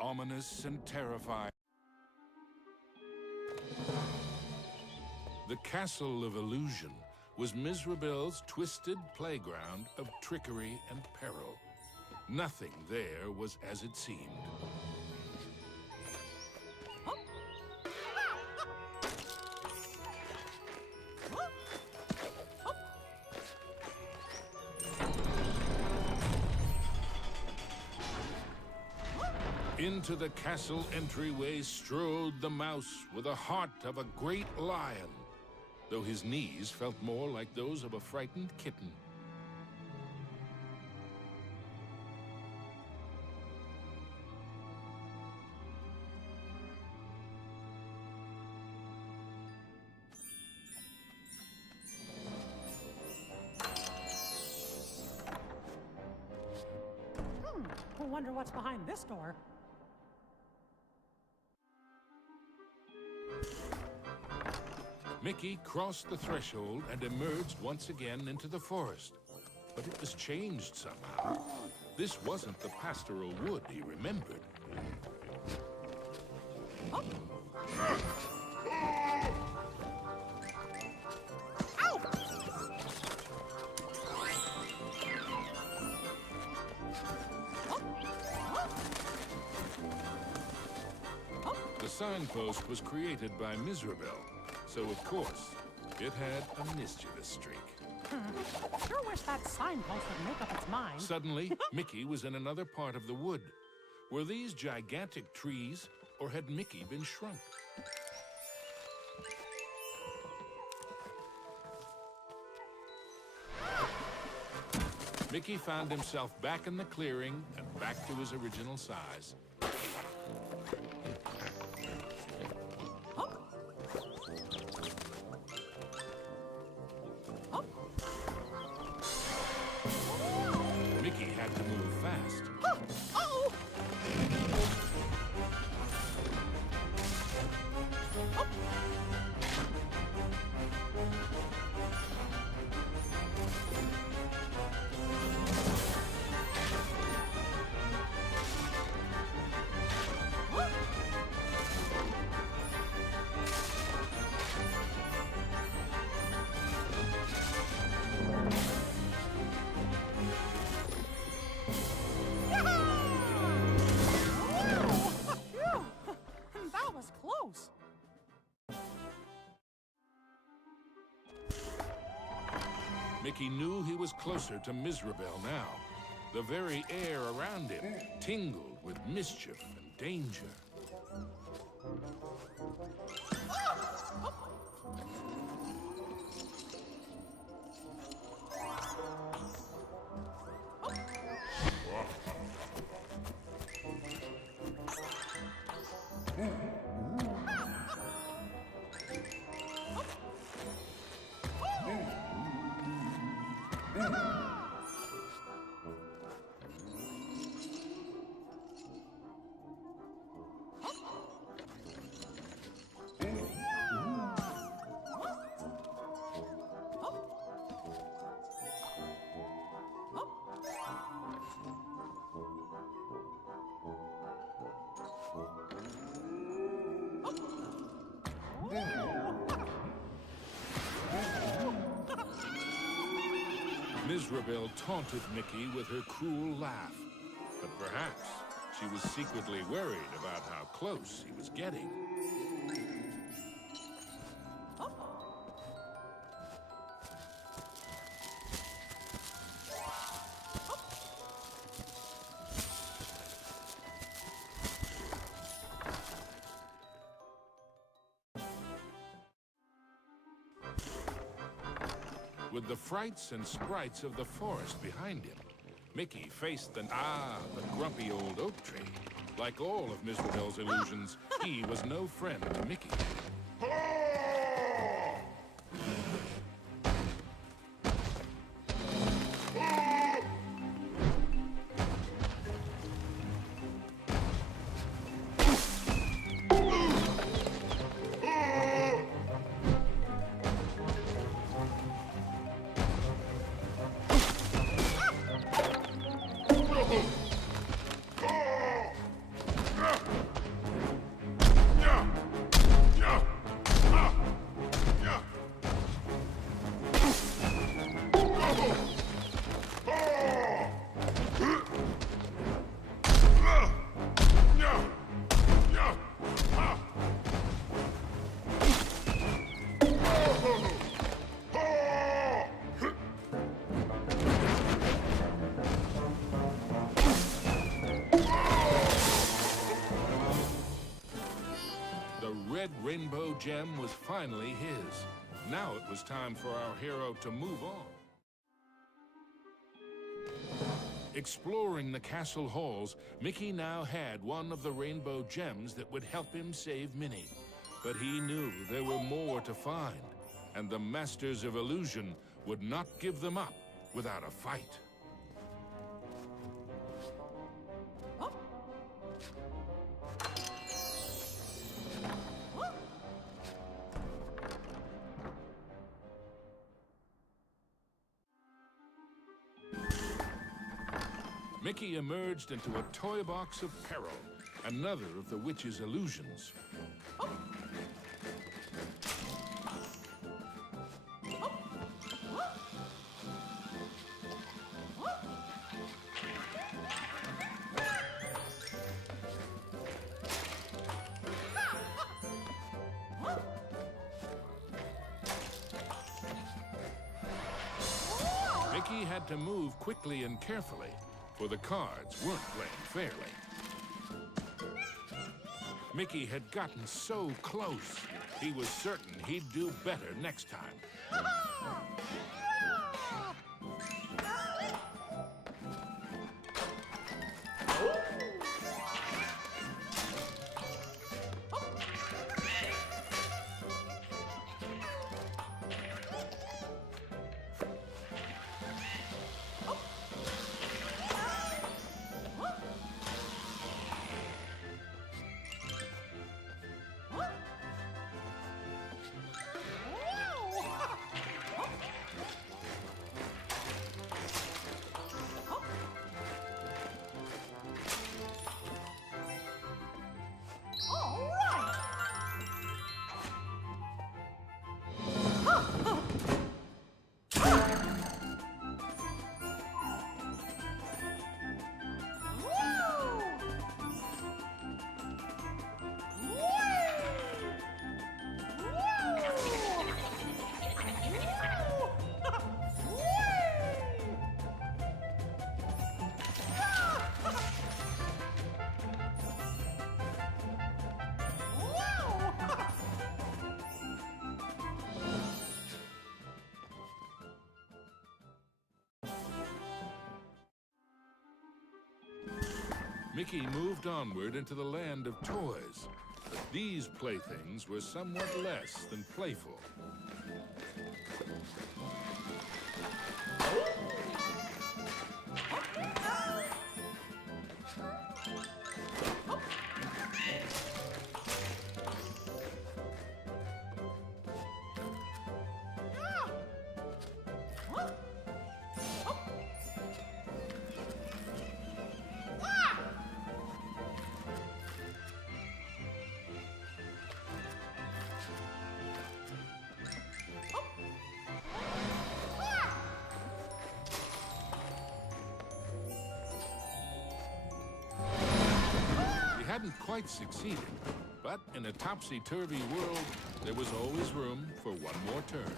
ominous and terrifying. The Castle of Illusion was Mizrabel's twisted playground of trickery and peril. Nothing there was as it seemed. Into the castle entryway strode the mouse with the heart of a great lion, though his knees felt more like those of a frightened kitten. I wonder what's behind this door. Mickey crossed the threshold and emerged once again into the forest. But it was changed somehow. This wasn't the pastoral wood he remembered. Oh. The signpost was created by Mizrabel, so of course, it had a mischievous streak. Sure wish that signpost would make up its mind. Suddenly, Mickey was in another part of the wood. Were these gigantic trees, or had Mickey been shrunk? Mickey found himself back in the clearing and back to his original size. Mickey had to move fast. Uh-oh! That was close. Mickey knew he was closer to Mizrabel now. The very air around him tingled with mischief and danger. Mizrabel taunted Mickey with her cruel laugh, but perhaps she was secretly worried about how close he was getting. With the frights and sprites of the forest behind him, Mickey faced the grumpy old oak tree. Like all of Mizrabel's illusions, he was no friend to Mickey. The red rainbow gem was finally his. Now it was time for our hero to move on. Exploring the castle halls, Mickey now had one of the rainbow gems that would help him save Minnie. But he knew there were more to find, and the Masters of Illusion would not give them up without a fight. Mickey emerged into a toy box of peril, another of the witch's illusions. Mickey had to move quickly and carefully, for the cards weren't playing fairly. Mickey had gotten so close, he was certain he'd do better next time. Mickey moved onward into the land of toys. But these playthings were somewhat less than playful. Hadn't quite succeeded, but in a topsy-turvy world, there was always room for one more turn.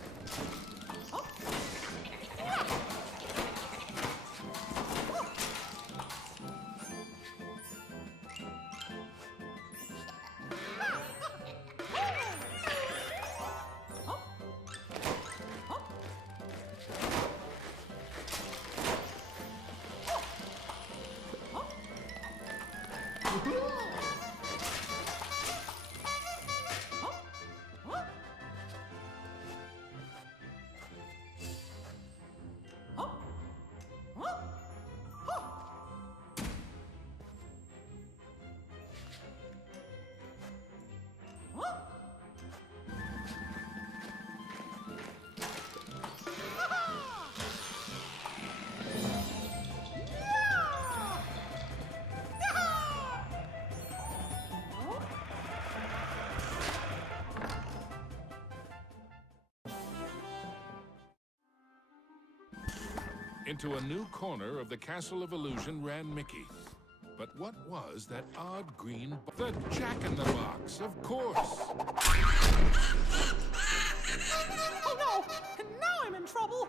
Into a new corner of the Castle of Illusion ran Mickey. But what was that odd green... The Jack-in-the-Box, of course! Oh no! Now I'm in trouble!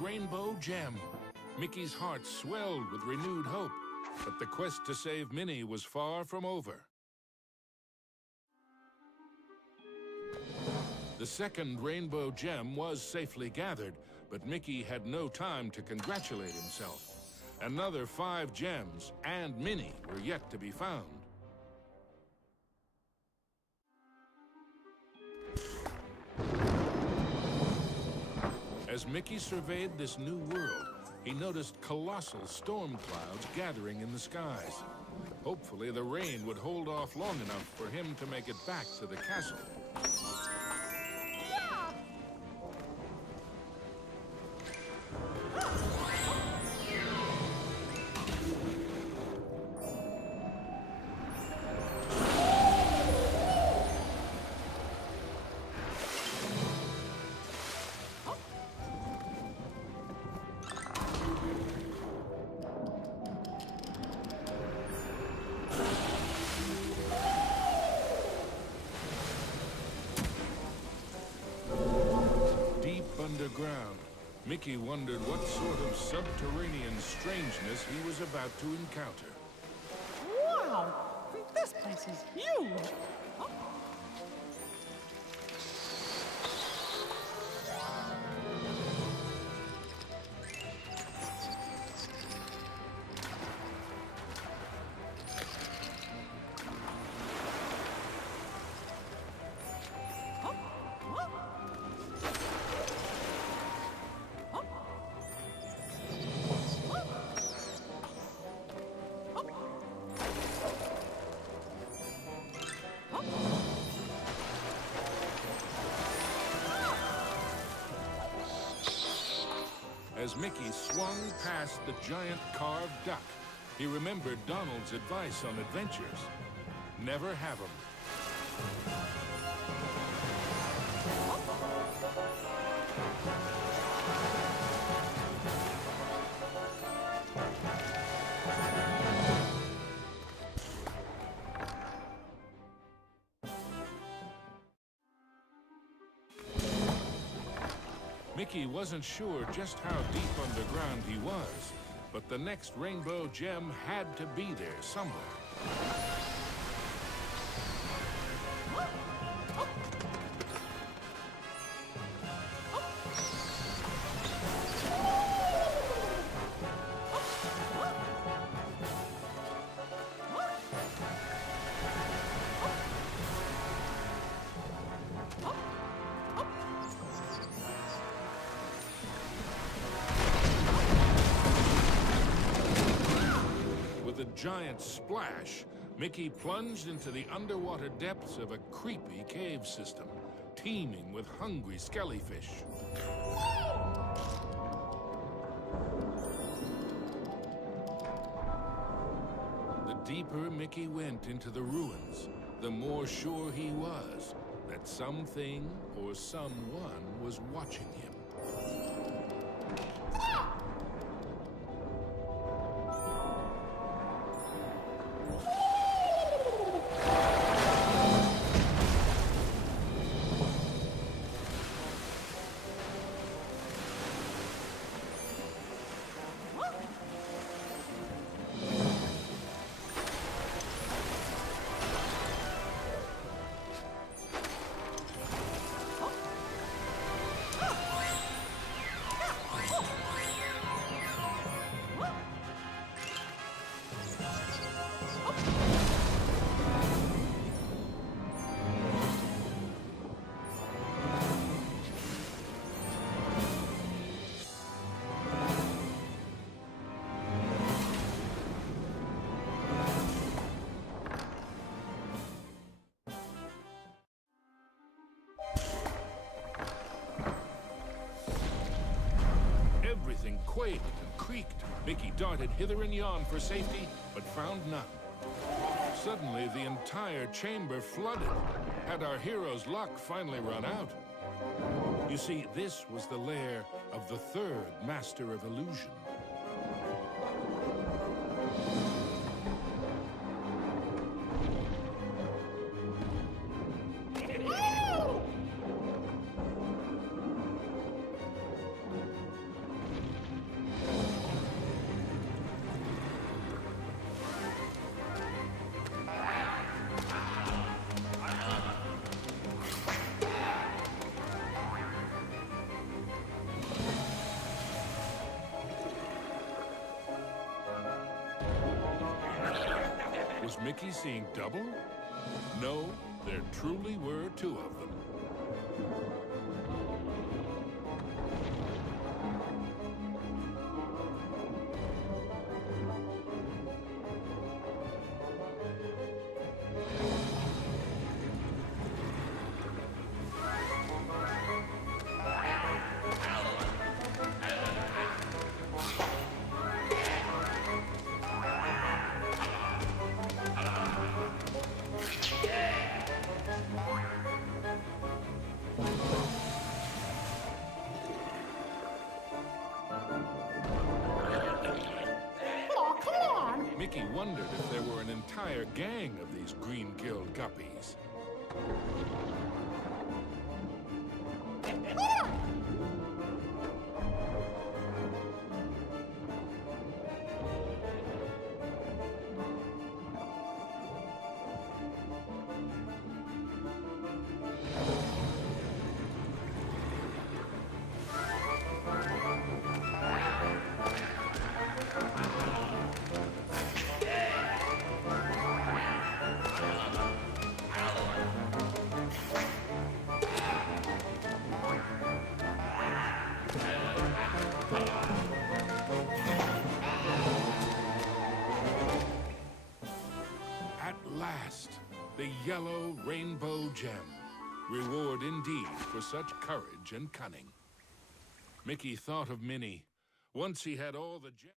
Rainbow Gem. Mickey's heart swelled with renewed hope, but the quest to save Minnie was far from over. The second Rainbow Gem was safely gathered, but Mickey had no time to congratulate himself. Another 5 gems and Minnie were yet to be found. As Mickey surveyed this new world, he noticed colossal storm clouds gathering in the skies. Hopefully, the rain would hold off long enough for him to make it back to the castle. Underground, Mickey wondered what sort of subterranean strangeness he was about to encounter. Wow! This place is huge! Huh? As Mickey swung past the giant carved duck, he remembered Donald's advice on adventures. Never have 'em. Mickey wasn't sure just how deep underground he was, but the next Rainbow Gem had to be there somewhere. With a giant splash, Mickey plunged into the underwater depths of a creepy cave system, teeming with hungry skellyfish. The deeper Mickey went into the ruins, the more sure he was that something or someone was watching him. Everything quaked and creaked. Mickey darted hither and yon for safety, but found none. Suddenly, the entire chamber flooded. Had our hero's luck finally run out? You see, this was the lair of the third Master of Illusion. Was Mickey seeing double? No, there truly were two of them. Mickey wondered if there were an entire gang of these green-gilled guppies. The yellow rainbow gem. Reward indeed for such courage and cunning. Mickey thought of Minnie. Once he had all the gems.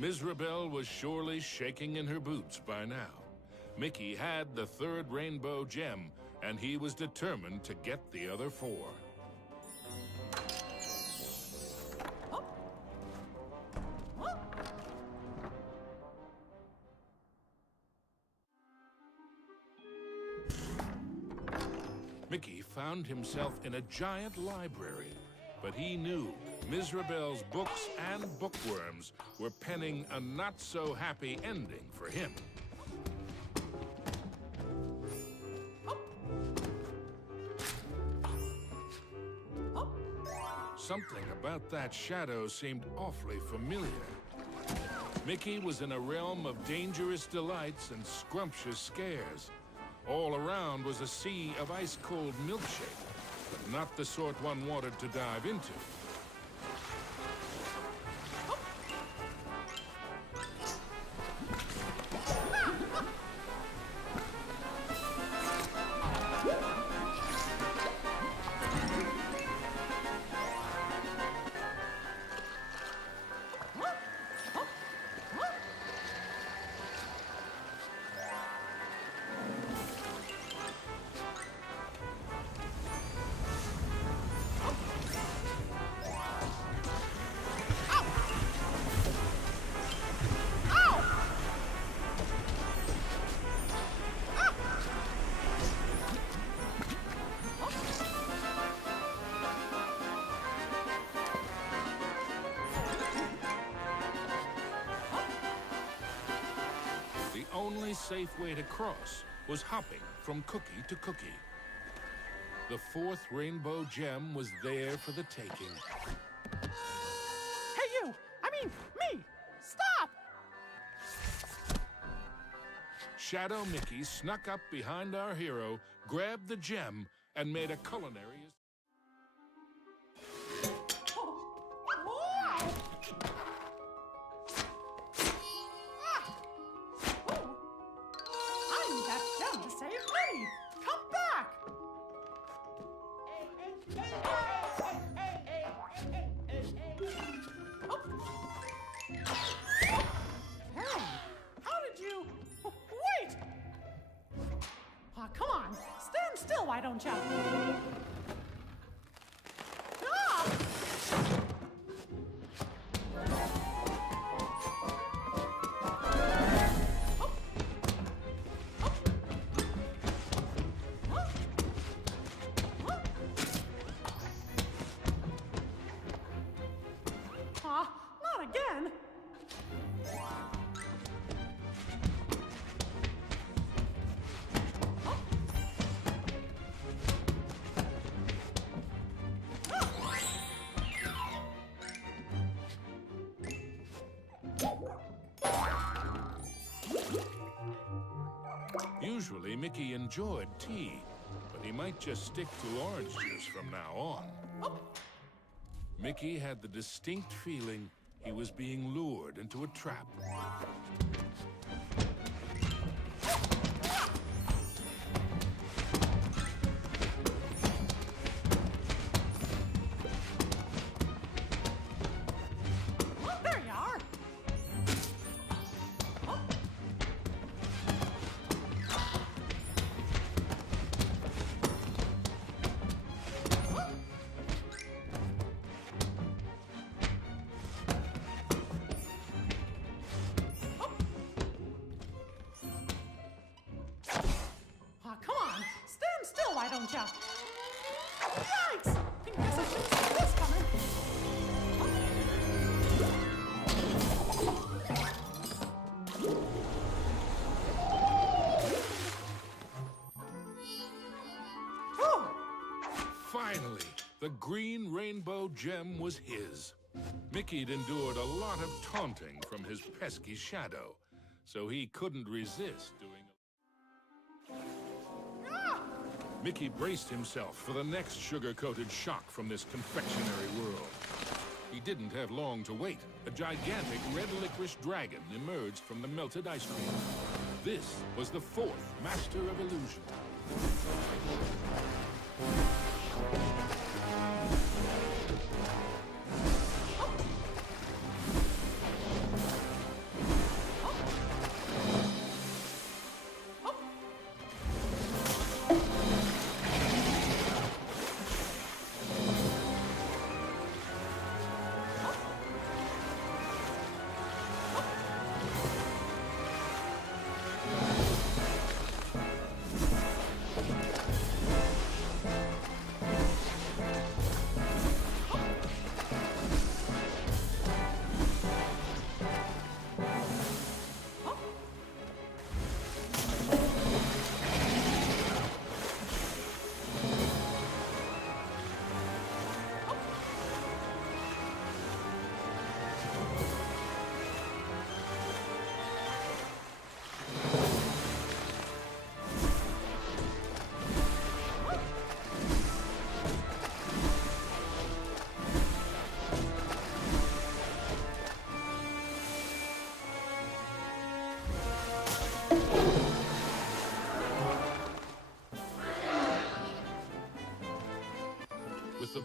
Mizrabel was surely shaking in her boots by now. Mickey had the third rainbow gem, and he was determined to get the other four. Mickey found himself in a giant library, but he knew Mizrabel's books and bookworms were penning a not-so-happy ending for him. Something about that shadow seemed awfully familiar. Mickey was in a realm of dangerous delights and scrumptious scares. All around was a sea of ice-cold milkshake, but not the sort one wanted to dive into. The only safe way to cross was hopping from cookie to cookie. The fourth rainbow gem was there for the taking. Hey, you! I mean, me! Stop! Shadow Mickey snuck up behind our hero, grabbed the gem, and made a culinary... I need that gem to save Penny! Come back! Harry, how did you... Wait! Come on, stand still, why don't you? Ah! Not again. Usually, Mickey enjoyed tea, but he might just stick to orange juice from now on. Mickey had the distinct feeling he was being lured into a trap. There you are. Come on, stand still, why don't you? Yikes! I guess I shouldn't see this coming. Oh! Finally, the green rainbow gem was his. Mickey'd endured a lot of taunting from his pesky shadow, so he couldn't resist doing Mickey braced himself for the next sugar-coated shock from this confectionery world. He didn't have long to wait. A gigantic red licorice dragon emerged from the melted ice cream. This was the fourth Master of Illusion.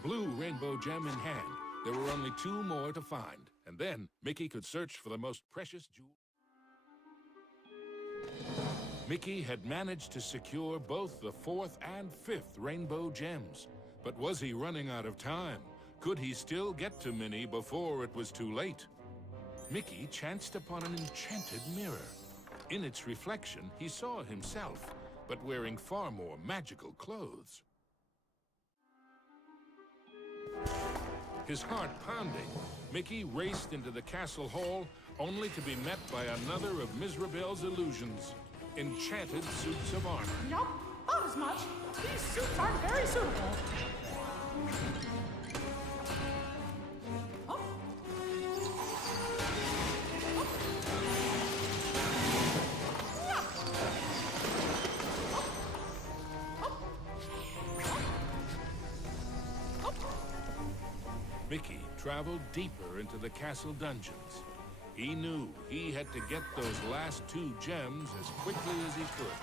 blue rainbow gem in hand, there were only 2 more to find, and then Mickey could search for the most precious jewel. Mickey had managed to secure both the 4th and 5th rainbow gems. But was he running out of time? Could he still get to Minnie before it was too late? Mickey chanced upon an enchanted mirror. In its reflection, he saw himself, but wearing far more magical clothes. His heart pounding, Mickey raced into the castle hall, only to be met by another of Mizrabel's illusions. Enchanted suits of armor. Yup, thought as much. These suits aren't very suitable. Oh. Mickey traveled deeper into the castle dungeons. He knew he had to get those last 2 gems as quickly as he could.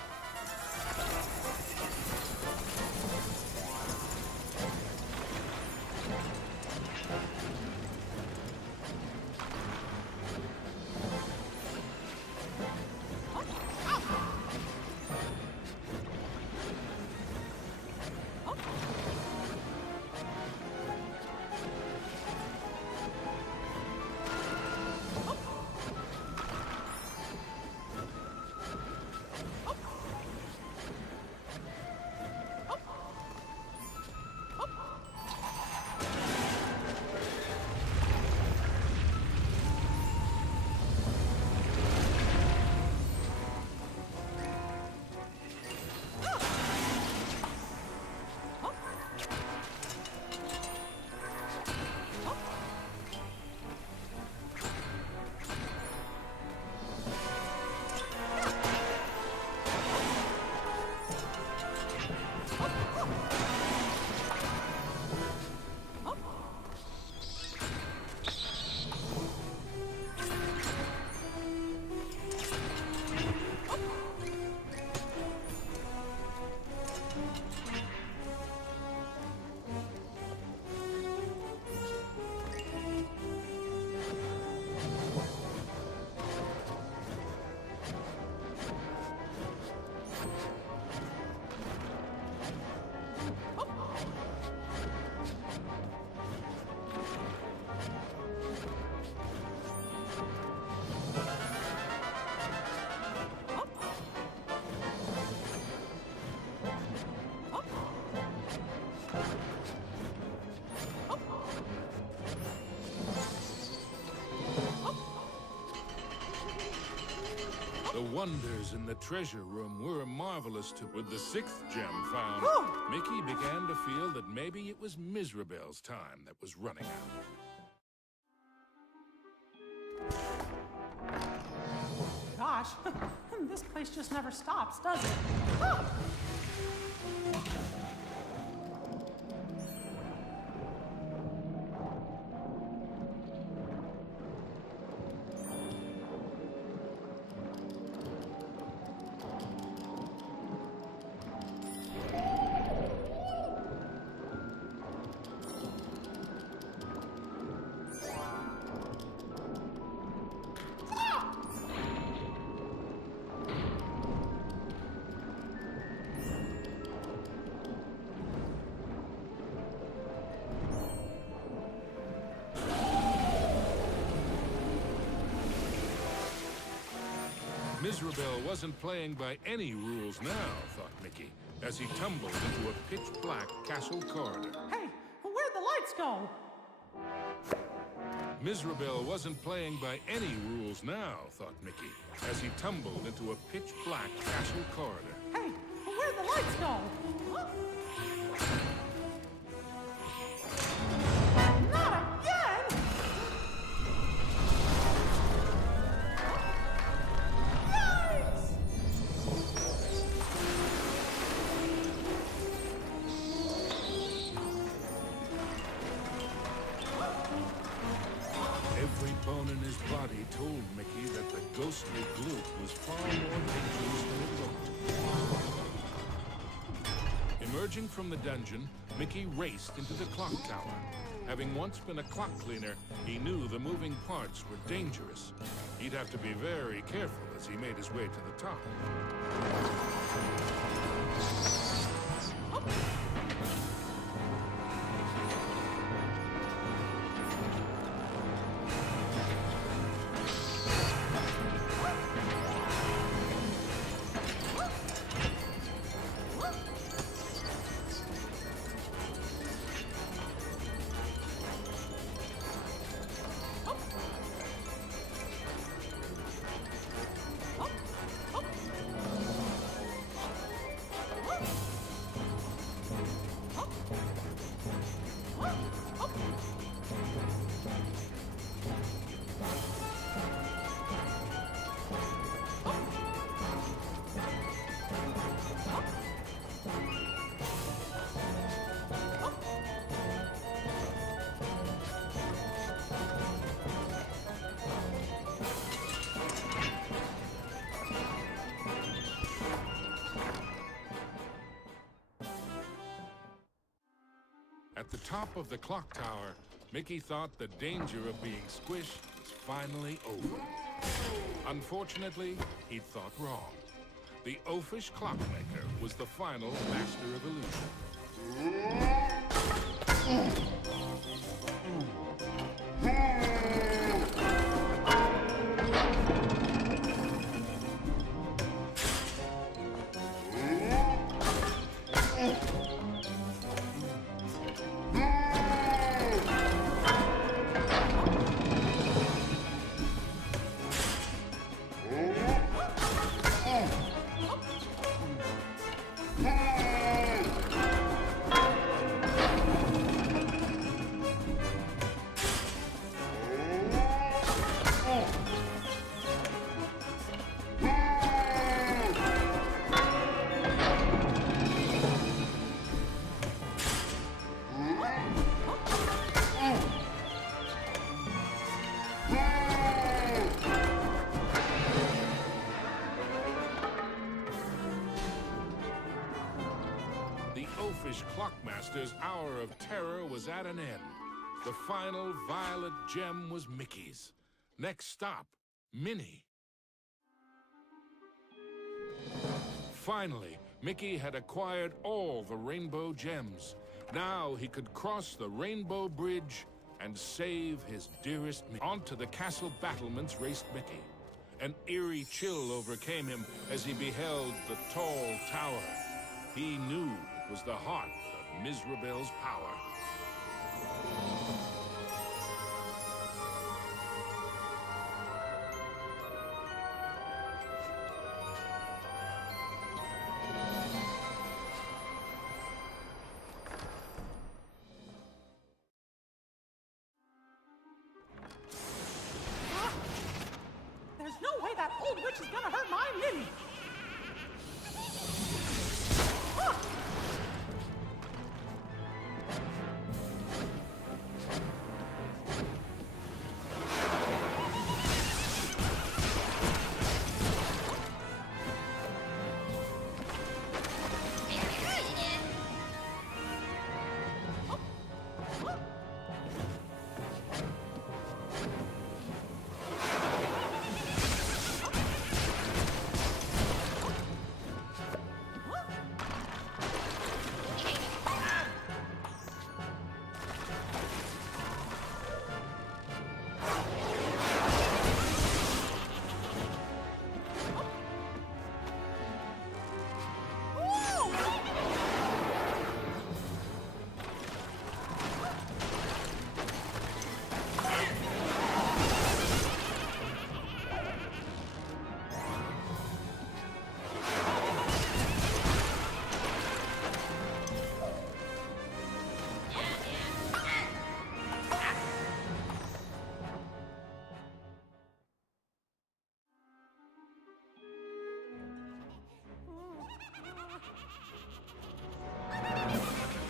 The wonders in the treasure room were marvelous too. With the 6th gem found, Mickey began to feel that maybe it was Mizrabel's time that was running out. Gosh, this place just never stops, does it? Mizrabel wasn't playing by any rules now, thought Mickey, as he tumbled into a pitch-black castle corridor. Hey, where'd the lights go? Mizrabel wasn't playing by any rules now, thought Mickey, as he tumbled into a pitch-black castle corridor. Hey, where'd the lights go? Huh? Not again! Yikes! Every bone in his body told Mickey that the ghostly gloop was far more dangerous than it looked. Emerging from the dungeon, Mickey raced into the clock tower. Having once been a clock cleaner, he knew the moving parts were dangerous. He'd have to be very careful as he made his way to the top. At the top of the clock tower, Mickey thought the danger of being squished was finally over. Unfortunately, he'd thought wrong. The oafish clockmaker was the final master of illusion. Clockmaster's hour of terror was at an end. The final violet gem was Mickey's. Next stop, Minnie. Finally, Mickey had acquired all the rainbow gems. Now he could cross the rainbow bridge and save his dearest Mickey. Onto the castle battlements raced Mickey. An eerie chill overcame him as he beheld the tall tower. He knew it was the heart of Mizrabel's power. There's no way that old witch is gonna hurt my Minnie!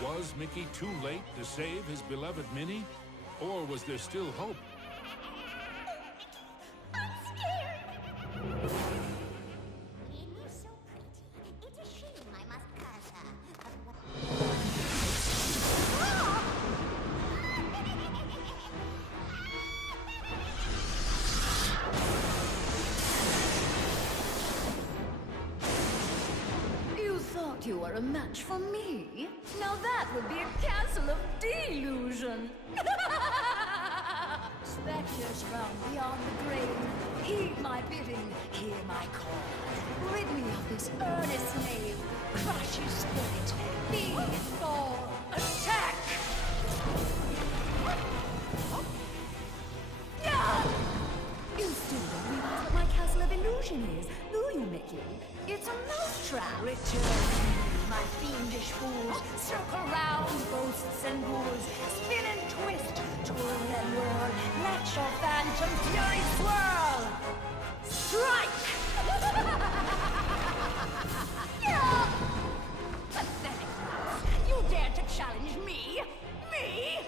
Was Mickey too late to save his beloved Minnie? Or was there still hope? I'm scared! Minnie's so pretty. It's a shame I must curse her. thought you were a match for me? Now that would be a castle of delusion. Specters from beyond the grave, heed my bidding, hear my call. Rid me of this earnest knave, crush his spirit, be his fall. Attack! You still don't realize what my castle of illusion is, do you, Mickey? It's a mousetrap. Return to me, my fiendish fools. Circle round, ghosts and ghouls. Spin and twist, twirl and whirl. Let your phantom fury swirl. Strike! Pathetic mouse. You dare to challenge me? Me?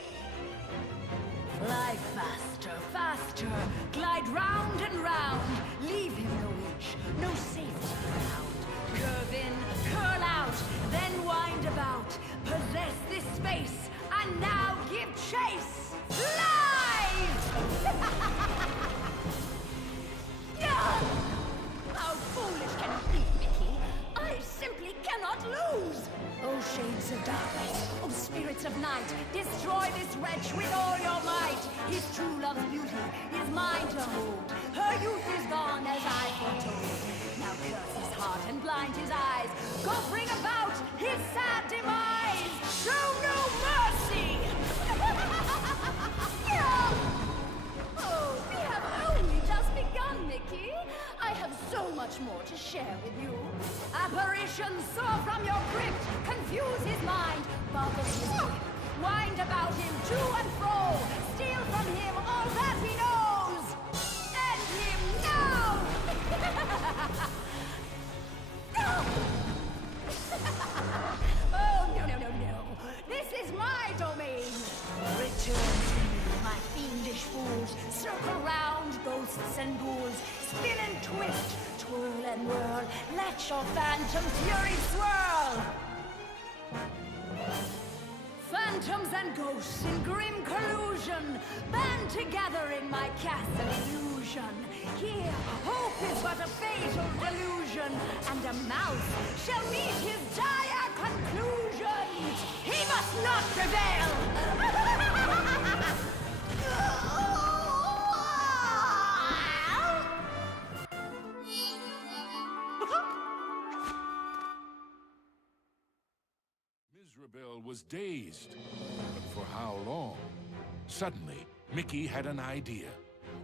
Fly faster, faster, glide round and round. Leave him no inch, no safety ground. Curve in, curl out, then wind about. Possess this space, and now give chase. Fly! How foolish can you be, Mickey? I simply cannot lose. Oh, shades of darkness, oh, spirits of night, destroy this wretch with all your might. His true love's beauty is mine to hold. Her youth is gone as I foretold. Now curse his heart and blind his eyes. Go bring about his sad demise. Show no mercy! Oh, we have only just begun, Mickey. I have so much more to share with you. Apparitions soar from your crypt, confuse his mind, boggle his grip. Wind about him to and fro, steal from him all that he knows. End him now! Oh, no. This is my domain. Return to me, my fiendish fools. Circle round, ghosts and ghouls. Spin and twist, twirl and whirl. Let your phantom fury swirl. Phantoms and ghosts in grim collusion band together in my castle illusion. Here, hope is but a fatal delusion, and a mouse shall meet his dire conclusion. He must not prevail! Mizrabel was dazed. But for how long? Suddenly, Mickey had an idea.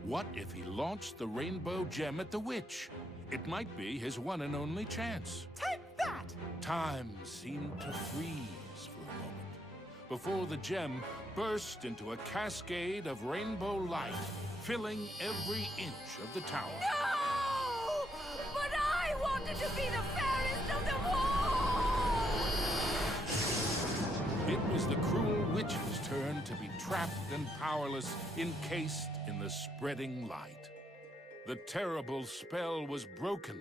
What if he launched the rainbow gem at the witch? It might be his one and only chance. Take that! Time seemed to freeze for a moment before the gem burst into a cascade of rainbow light, filling every inch of the tower. No! But I wanted to be the fairest of them all! It was the cruel witch's turn to be trapped and powerless, encased in the spreading light. The terrible spell was broken,